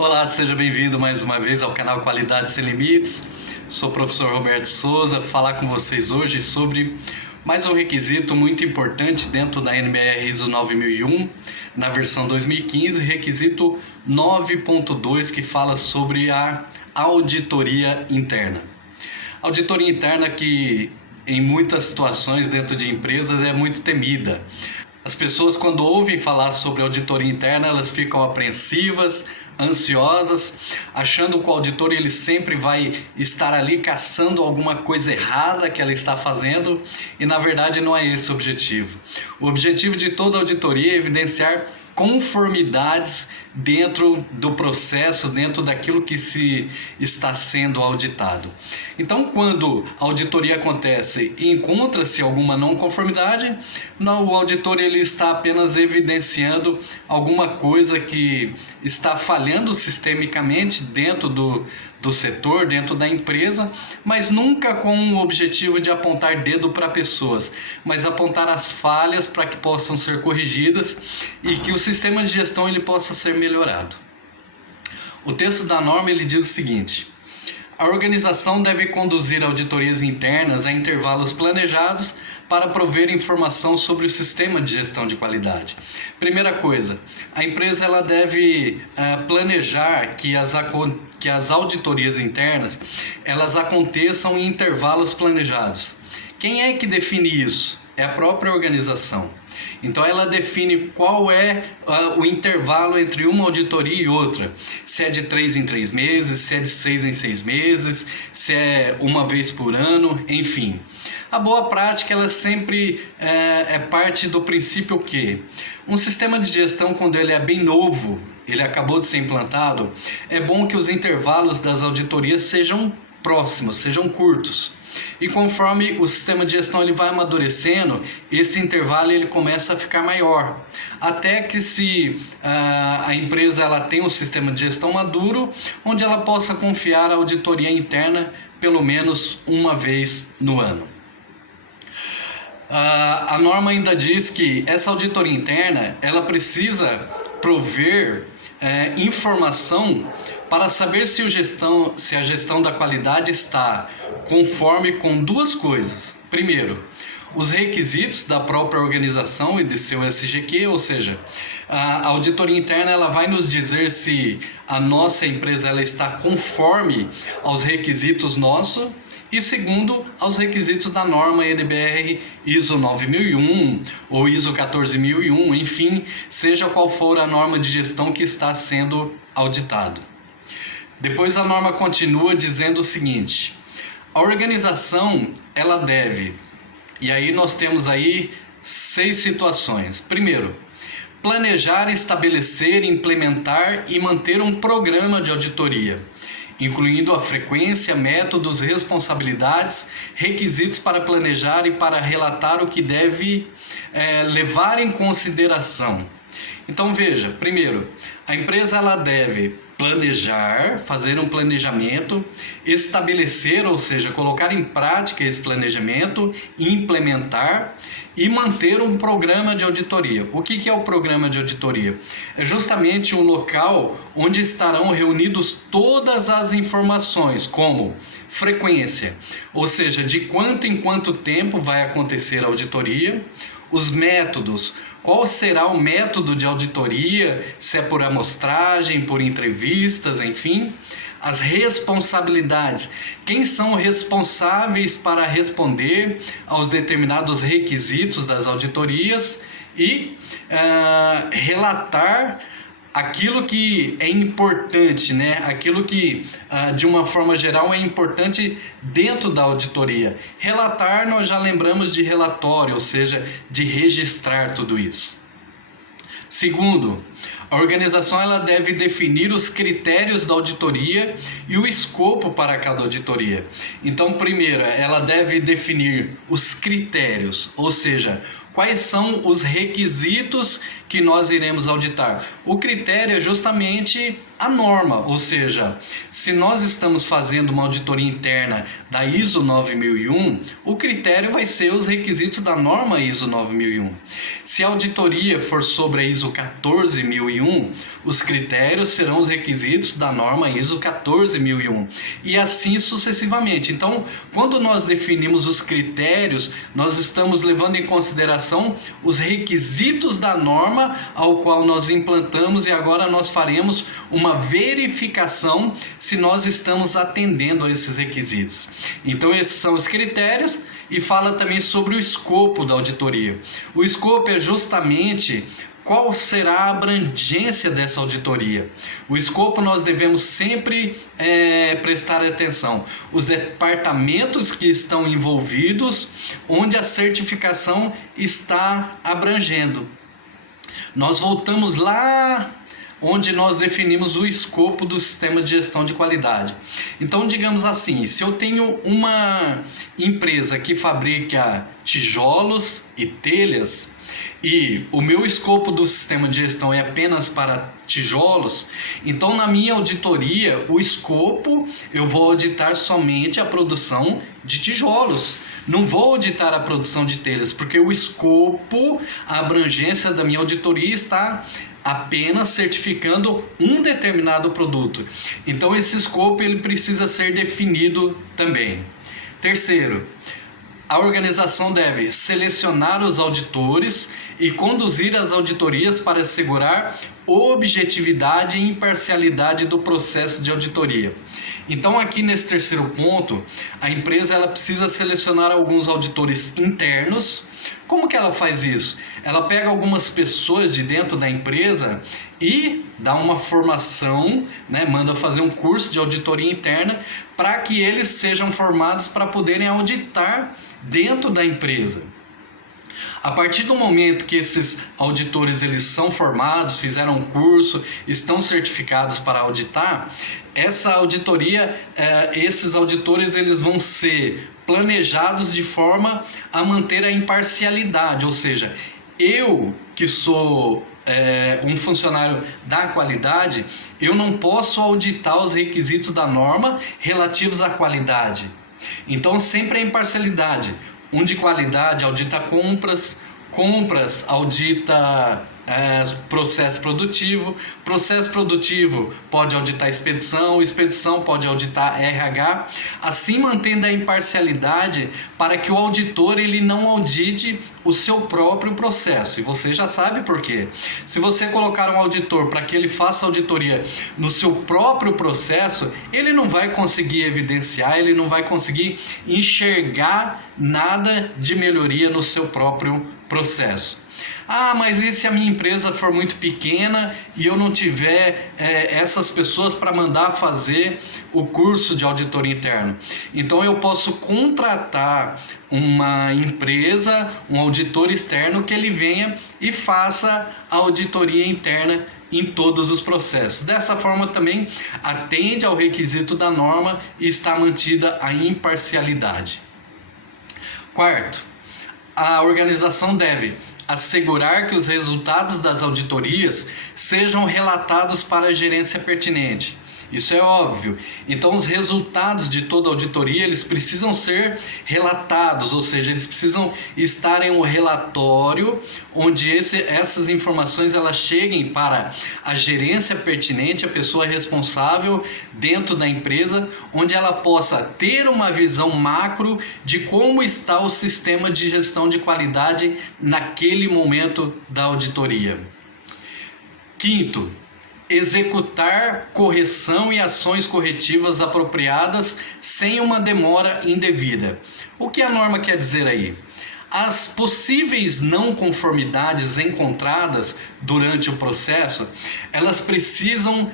Olá, seja bem-vindo mais uma vez ao canal Qualidade Sem Limites. Sou o professor Roberto Souza, falar com vocês hoje sobre mais um requisito muito importante dentro da NBR ISO 9001, na versão 2015, requisito 9.2, que fala sobre a auditoria interna. Auditoria interna que em muitas situações dentro de empresas é muito temida. As pessoas, quando ouvem falar sobre auditoria interna, elas ficam apreensivas, ansiosas, achando que o auditor ele sempre vai estar ali caçando alguma coisa errada que ela está fazendo, e na verdade não é esse o objetivo. O objetivo de toda auditoria é evidenciar conformidades dentro do processo, dentro daquilo que se está sendo auditado. Então, quando a auditoria acontece e encontra-se alguma não conformidade, o auditor ele está apenas evidenciando alguma coisa que está falhando sistemicamente dentro do setor, dentro da empresa, mas nunca com o objetivo de apontar dedo para pessoas, mas apontar as falhas para que possam ser corrigidas e que o sistema de gestão ele possa ser melhorado. O texto da norma ele diz o seguinte: a organização deve conduzir auditorias internas a intervalos planejados para prover informação sobre o sistema de gestão de qualidade. Primeira coisa, a empresa ela deve planejar que as auditorias internas elas aconteçam em intervalos planejados. Quem é que define isso? É a própria organização. Então ela define qual é o intervalo entre uma auditoria e outra. Se é de 3 em 3 meses, se é de 6 em 6 meses, se é uma vez por ano, enfim. A boa prática ela sempre é parte do princípio que um sistema de gestão, quando ele é bem novo, ele acabou de ser implantado, é bom que os intervalos das auditorias sejam próximos, sejam curtos. E conforme o sistema de gestão ele vai amadurecendo, esse intervalo ele começa a ficar maior. Até que se a empresa ela tem um sistema de gestão maduro, onde ela possa confiar a auditoria interna pelo menos uma vez no ano. A norma ainda diz que essa auditoria interna ela precisa prover informação para saber se a gestão da qualidade está conforme com duas coisas. Primeiro, os requisitos da própria organização e de seu SGQ, ou seja, a auditoria interna ela vai nos dizer se a nossa empresa ela está conforme aos requisitos nossos, e segundo, aos requisitos da norma NBR ISO 9001 ou ISO 14001, enfim, seja qual for a norma de gestão que está sendo auditado. Depois a norma continua dizendo o seguinte: a organização ela deve, e aí nós temos aí 6 situações. Primeiro, planejar, estabelecer, implementar e manter um programa de auditoria, incluindo a frequência, métodos, responsabilidades, requisitos para planejar e para relatar o que deve levar em consideração. Então veja, primeiro, a empresa ela deve planejar, fazer um planejamento, estabelecer, ou seja, colocar em prática esse planejamento, implementar e manter um programa de auditoria. O que é o programa de auditoria? É justamente um local onde estarão reunidos todas as informações, como frequência, ou seja, de quanto em quanto tempo vai acontecer a auditoria, os métodos, qual será o método de auditoria, se é por amostragem, por entrevistas, enfim. As responsabilidades, quem são responsáveis para responder aos determinados requisitos das auditorias e relatar aquilo que é importante, né? Aquilo que de uma forma geral é importante dentro da auditoria. Relatar, nós já lembramos de relatório, ou seja, de registrar tudo isso. Segundo, a organização ela deve definir os critérios da auditoria e o escopo para cada auditoria. Então, primeiro, ela deve definir os critérios, ou seja, quais são os requisitos que nós iremos auditar? O critério é justamente a norma, ou seja, se nós estamos fazendo uma auditoria interna da ISO 9001, o critério vai ser os requisitos da norma ISO 9001. Se a auditoria for sobre a ISO 14001, os critérios serão os requisitos da norma ISO 14001 e assim sucessivamente. Então, quando nós definimos os critérios, nós estamos levando em consideração os requisitos da norma ao qual nós implantamos e agora nós faremos uma verificação se nós estamos atendendo a esses requisitos. Então esses são os critérios e fala também sobre o escopo da auditoria. O escopo é justamente qual será a abrangência dessa auditoria. O escopo nós devemos sempre prestar atenção. Os departamentos que estão envolvidos, onde a certificação está abrangendo. Nós voltamos lá onde nós definimos o escopo do sistema de gestão de qualidade. Então, digamos assim, se eu tenho uma empresa que fabrica tijolos e telhas e o meu escopo do sistema de gestão é apenas para tijolos, então na minha auditoria, o escopo eu vou auditar somente a produção de tijolos. Não vou auditar a produção de telhas, porque o escopo, a abrangência da minha auditoria está apenas certificando um determinado produto. Então esse escopo ele precisa ser definido também. Terceiro, a organização deve selecionar os auditores e conduzir as auditorias para assegurar objetividade e imparcialidade do processo de auditoria. Então aqui nesse terceiro ponto, a empresa ela precisa selecionar alguns auditores internos. Como que ela faz isso? Ela pega algumas pessoas de dentro da empresa e dá uma formação, manda fazer um curso de auditoria interna para que eles sejam formados para poderem auditar dentro da empresa. A partir do momento que esses auditores eles são formados, fizeram um curso, estão certificados para auditar, essa auditoria, esses auditores eles vão ser planejados de forma a manter a imparcialidade, ou seja, eu que sou um funcionário da qualidade, eu não posso auditar os requisitos da norma relativos à qualidade. Então sempre a imparcialidade. Um de qualidade audita compras audita processo produtivo pode auditar expedição pode auditar RH, assim mantendo a imparcialidade para que o auditor ele não audite o seu próprio processo. E você já sabe por quê. Se você colocar um auditor para que ele faça auditoria no seu próprio processo, ele não vai conseguir evidenciar, ele não vai conseguir enxergar nada de melhoria no seu próprio processo. Ah, mas e se a minha empresa for muito pequena e eu não tiver essas pessoas para mandar fazer o curso de auditoria interna? Então eu posso contratar uma empresa, um auditor externo que ele venha e faça a auditoria interna em todos os processos. Dessa forma também atende ao requisito da norma e está mantida a imparcialidade. Quarto, a organização deve assegurar que os resultados das auditorias sejam relatados para a gerência pertinente. Isso é óbvio. Então os resultados de toda auditoria eles precisam ser relatados, ou seja, eles precisam estar em um relatório onde essas informações elas cheguem para a gerência pertinente, a pessoa responsável dentro da empresa, onde ela possa ter uma visão macro de como está o sistema de gestão de qualidade naquele momento da auditoria. Quinto, executar correção e ações corretivas apropriadas sem uma demora indevida. O que a norma quer dizer aí? As possíveis não conformidades encontradas durante o processo, elas precisam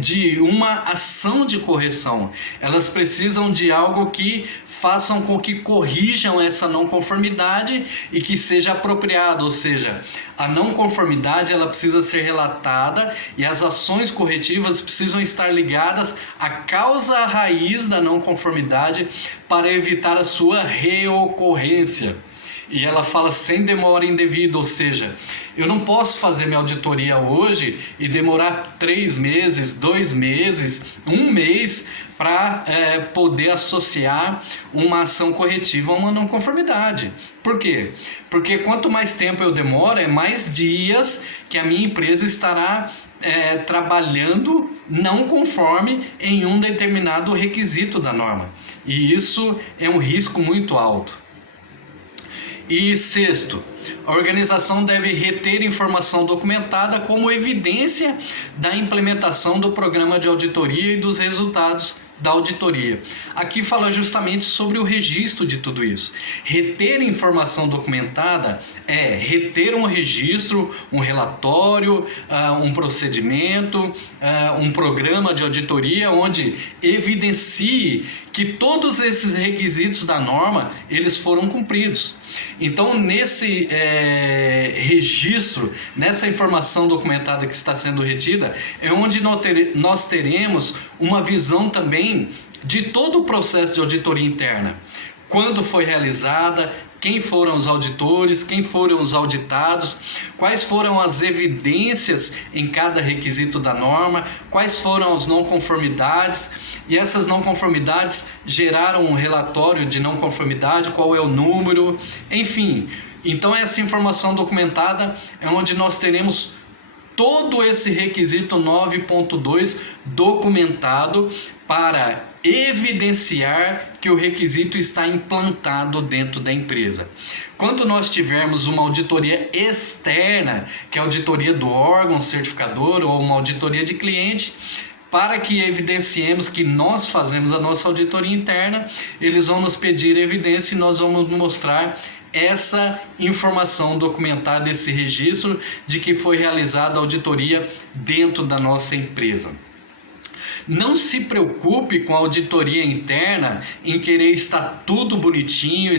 de uma ação de correção, elas precisam de algo que façam com que corrijam essa não conformidade e que seja apropriado, ou seja, a não conformidade ela precisa ser relatada e as ações corretivas precisam estar ligadas à causa raiz da não conformidade para evitar a sua reocorrência. E ela fala sem demora indevida, ou seja, eu não posso fazer minha auditoria hoje e demorar 3 meses, 2 meses, 1 mês para poder associar uma ação corretiva a uma não conformidade. Por quê? Porque quanto mais tempo eu demoro, é mais dias que a minha empresa estará trabalhando não conforme em um determinado requisito da norma. E isso é um risco muito alto. E sexto, a organização deve reter informação documentada como evidência da implementação do programa de auditoria e dos resultados da auditoria. Aqui fala justamente sobre o registro de tudo isso. Reter informação documentada é reter um registro, um relatório, um procedimento, um programa de auditoria onde evidencie que todos esses requisitos da norma eles foram cumpridos. Então, nesse registro, nessa informação documentada que está sendo retida, é onde nós teremos uma visão também de todo o processo de auditoria interna. Quando foi realizada, quem foram os auditores, quem foram os auditados, quais foram as evidências em cada requisito da norma, quais foram as não conformidades, e essas não conformidades geraram um relatório de não conformidade, qual é o número, enfim. Então essa informação documentada é onde nós teremos todo esse requisito 9.2 documentado para evidenciar que o requisito está implantado dentro da empresa. Quando nós tivermos uma auditoria externa, que é a auditoria do órgão certificador ou uma auditoria de cliente, para que evidenciemos que nós fazemos a nossa auditoria interna, eles vão nos pedir evidência e nós vamos mostrar essa informação documentada, esse registro de que foi realizada a auditoria dentro da nossa empresa. Não se preocupe com a auditoria interna em querer estar tudo bonitinho,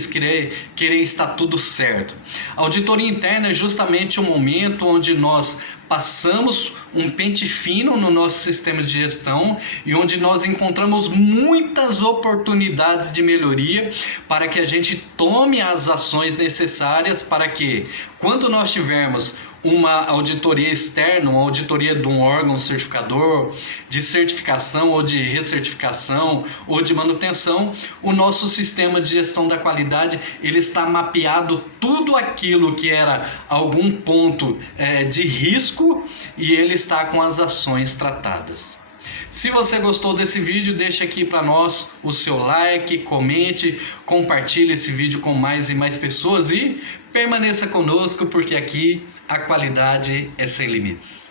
querer estar tudo certo. A auditoria interna é justamente o momento onde nós passamos um pente fino no nosso sistema de gestão e onde nós encontramos muitas oportunidades de melhoria para que a gente tome as ações necessárias para que, quando nós tivermos uma auditoria externa, uma auditoria de um órgão certificador, de certificação ou de recertificação ou de manutenção, o nosso sistema de gestão da qualidade ele está mapeado tudo aquilo que era algum ponto de risco e ele está com as ações tratadas. Se você gostou desse vídeo, deixa aqui para nós o seu like, comente, compartilhe esse vídeo com mais e mais pessoas e permaneça conosco porque aqui a qualidade é sem limites.